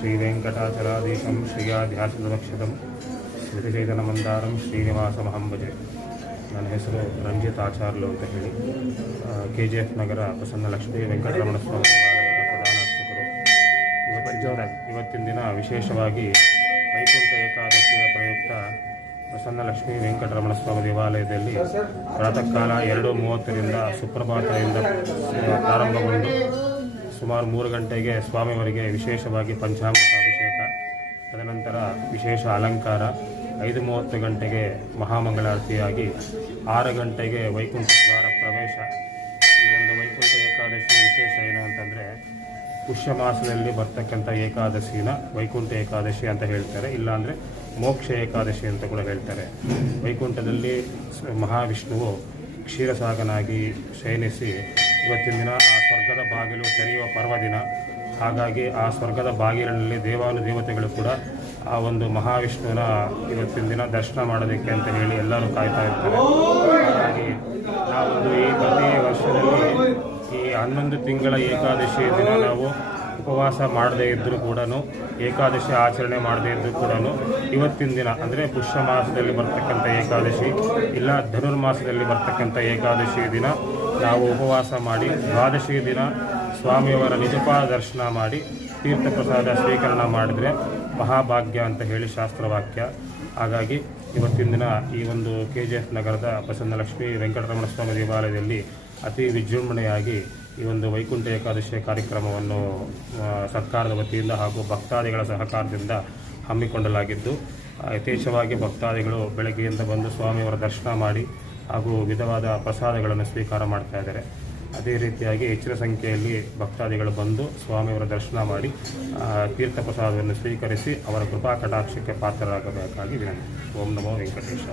ಶ್ರೀವೆಂಕಟಾಚಲಾಧೀಶಂ ಶ್ರೀಯಾಧ್ಯಾಸದಕ್ಷತಂ ಸ್ಮೃತಿಚೈತನ್ಯಮಂದಾರಂ ಶ್ರೀನಿವಾಸಮಹಂ ಭಜೆ. ನನ್ನ ಹೆಸರು ರಂಜಿತ್ ಆಚಾರ್ಲು ಅಂತ ಹೇಳಿ, KGF ನಗರ ಪ್ರಸನ್ನಲಕ್ಷ್ಮೀ ವೆಂಕಟರಮಣ ಸ್ವಾಮಿ ದೇವಾಲಯದ ಪ್ರಧಾನ ಅರ್ಚಕರು. ಇವತ್ತಿನ ದಿನ ವಿಶೇಷವಾಗಿ ವೈಕುಂಠ ಏಕಾದಶಿಯ ಪ್ರಯುಕ್ತ ಪ್ರಸನ್ನಲಕ್ಷ್ಮೀ ವೆಂಕಟರಮಣ ಸ್ವಾಮಿ ದೇವಾಲಯದಲ್ಲಿ ಪ್ರಾತಃ ಕಾಲ 2:30ರಿಂದ ಸುಪ್ರಭಾತದಿಂದ ಪ್ರಾರಂಭಗೊಂಡು ಸುಮಾರು 3 ಗಂಟೆಗೆ ಸ್ವಾಮಿಯವರಿಗೆ ವಿಶೇಷವಾಗಿ ಪಂಚಾಮೃತ ಅಭಿಷೇಕ, ತದನಂತರ ವಿಶೇಷ ಅಲಂಕಾರ, 5:30 ಗಂಟೆಗೆ ಮಹಾಮಂಗಳಾರತಿಯಾಗಿ 6 ಗಂಟೆಗೆ ವೈಕುಂಠ ದ್ವಾರ ಪ್ರವೇಶ. ಈ ಒಂದು ವೈಕುಂಠ ಏಕಾದಶಿ ವಿಶೇಷ ಏನು ಅಂತಂದರೆ, ಪುಷ್ಯ ಮಾಸದಲ್ಲಿ ಬರ್ತಕ್ಕಂಥ ಏಕಾದಶಿನ ವೈಕುಂಠ ಏಕಾದಶಿ ಅಂತ ಹೇಳ್ತಾರೆ, ಇಲ್ಲಾಂದರೆ ಮೋಕ್ಷ ಏಕಾದಶಿ ಅಂತ ಕೂಡ ಹೇಳ್ತಾರೆ. ವೈಕುಂಠದಲ್ಲಿ ಮಹಾವಿಷ್ಣುವು ಕ್ಷೀರಸಾಗನಾಗಿ ಶಯನಿಸಿ ಇವತ್ತಿನ ದಿನ ಆ ಸ್ವರ್ಗದ ಬಾಗಿಲು ತೆರೆಯುವ ಪರ್ವದಿನ. ಹಾಗಾಗಿ ಆ ಸ್ವರ್ಗದ ಬಾಗಿಲಿನಲ್ಲಿ ದೇವಾನುದೇವತೆಗಳು ಕೂಡ ಆ ಒಂದು ಮಹಾವಿಷ್ಣುವಿನ ಇವತ್ತಿನ ದಿನ ದರ್ಶನ ಮಾಡೋದಕ್ಕೆ ಅಂತ ಹೇಳಿ ಎಲ್ಲರೂ ಕಾಯ್ತಾ ಇರ್ತಾರೆ. ಹಾಗಾಗಿ ನಾವೊಂದು ಈ ಪ್ರತಿ ವರ್ಷದಲ್ಲಿ ಈ 11 ತಿಂಗಳ ಏಕಾದಶಿ ದಿನ ನಾವು ಉಪವಾಸ ಮಾಡದೇ ಇದ್ದರೂ ಕೂಡ, ಏಕಾದಶಿ ಆಚರಣೆ ಮಾಡದೇ ಇದ್ದರೂ ಕೂಡ, ಇವತ್ತಿನ ದಿನ ಅಂದರೆ ಪುಷ್ಯ ಮಾಸದಲ್ಲಿ ಬರ್ತಕ್ಕಂಥ ಏಕಾದಶಿ ಇಲ್ಲ ಧನುರ್ಮಾಸದಲ್ಲಿ ಬರ್ತಕ್ಕಂಥ ಏಕಾದಶಿ ದಿನ ನಾವು ಉಪವಾಸ ಮಾಡಿ ದ್ವಾದಶಿ ದಿನ ಸ್ವಾಮಿಯವರ ನಿಜಪಾದ ದರ್ಶನ ಮಾಡಿ ತೀರ್ಥ ಪ್ರಸಾದ ಸ್ವೀಕರಣ ಮಾಡಿದರೆ ಮಹಾಭಾಗ್ಯ ಅಂತ ಹೇಳಿ ಶಾಸ್ತ್ರವಾಕ್ಯ. ಹಾಗಾಗಿ ಇವತ್ತಿನ ದಿನ ಈ ಒಂದು KGF ನಗರದ ಪ್ರಸನ್ನಲಕ್ಷ್ಮೀ ವೆಂಕಟರಮಣ ಸ್ವಾಮಿ ದೇವಾಲಯದಲ್ಲಿ ಅತಿ ವಿಜೃಂಭಣೆಯಾಗಿ ಈ ಒಂದು ವೈಕುಂಠ ಏಕಾದಶಿಯ ಕಾರ್ಯಕ್ರಮವನ್ನು ಸರ್ಕಾರದ ವತಿಯಿಂದ ಹಾಗೂ ಭಕ್ತಾದಿಗಳ ಸಹಕಾರದಿಂದ ಹಮ್ಮಿಕೊಳ್ಳಲಾಗಿದ್ದು, ಯಥೇಚ್ಛವಾಗಿ ಭಕ್ತಾದಿಗಳು ಬೆಳಗ್ಗೆಯಿಂದ ಬಂದು ಸ್ವಾಮಿಯವರ ದರ್ಶನ ಮಾಡಿ ಹಾಗೂ ವಿಧವಾದ ಪ್ರಸಾದಗಳನ್ನು ಸ್ವೀಕಾರ ಮಾಡ್ತಾ ಇದ್ದಾರೆ. ಅದೇ ರೀತಿಯಾಗಿ ಹೆಚ್ಚಿನ ಸಂಖ್ಯೆಯಲ್ಲಿ ಭಕ್ತಾದಿಗಳು ಬಂದು ಸ್ವಾಮಿಯವರ ದರ್ಶನ ಮಾಡಿ ತೀರ್ಥ ಪ್ರಸಾದವನ್ನು ಸ್ವೀಕರಿಸಿ ಅವರ ಕೃಪಾ ಕಟಾಕ್ಷಕ್ಕೆ ಪಾತ್ರರಾಗಬೇಕಾಗಿ ವಿನಂತಿ. ಓಂ ನಮೋ ವೆಂಕಟೇಶ.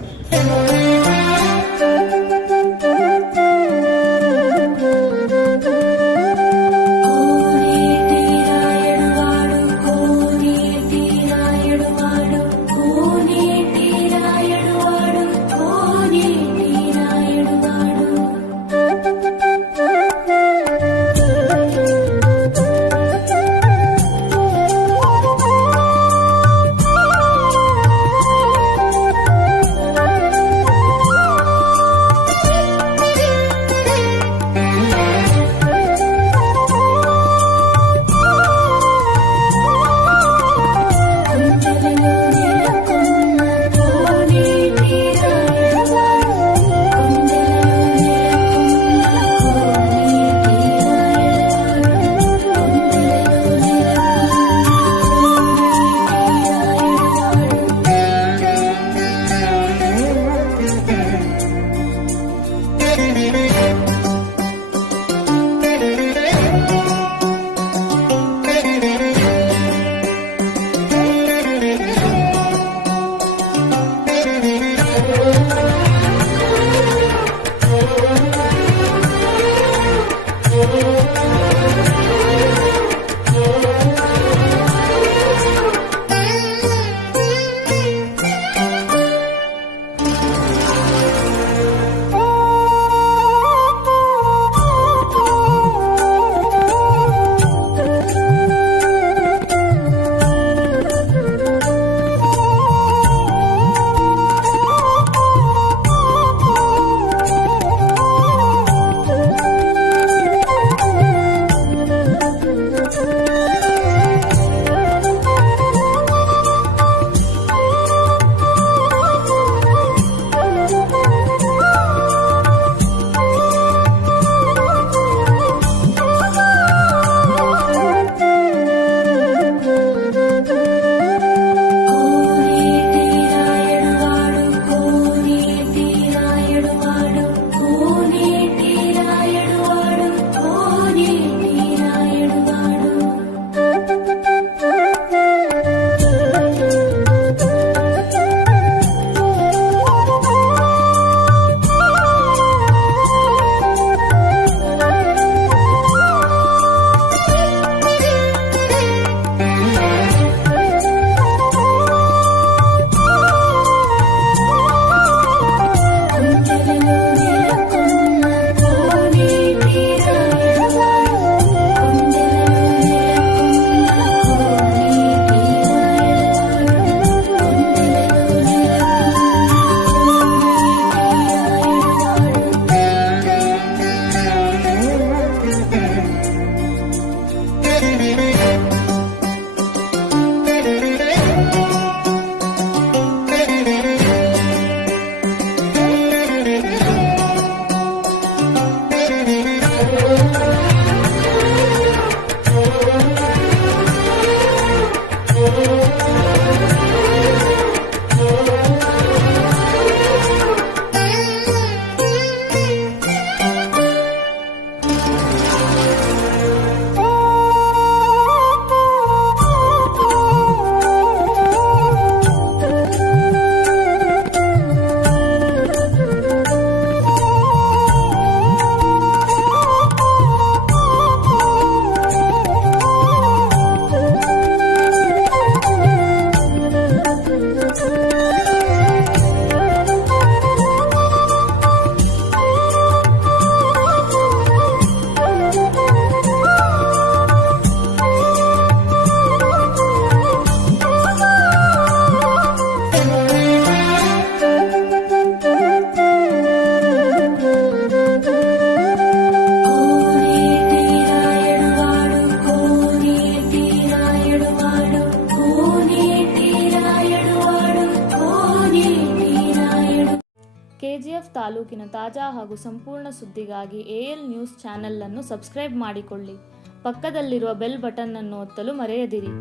ಕೆಜಿಎಫ್ ತಾಲೂಕಿನ ತಾಜಾ ಹಾಗೂ ಸಂಪೂರ್ಣ ಸುದ್ದಿಗಾಗಿ AL ನ್ಯೂಸ್ ಚಾನೆಲ್ ಅನ್ನು ಸಬ್ಸ್ಕ್ರೈಬ್ ಮಾಡಿಕೊಳ್ಳಿ. ಪಕ್ಕದಲ್ಲಿರುವ ಬೆಲ್ ಬಟನ್ ಅನ್ನು ಒತ್ತಲು ಮರೆಯದಿರಿ.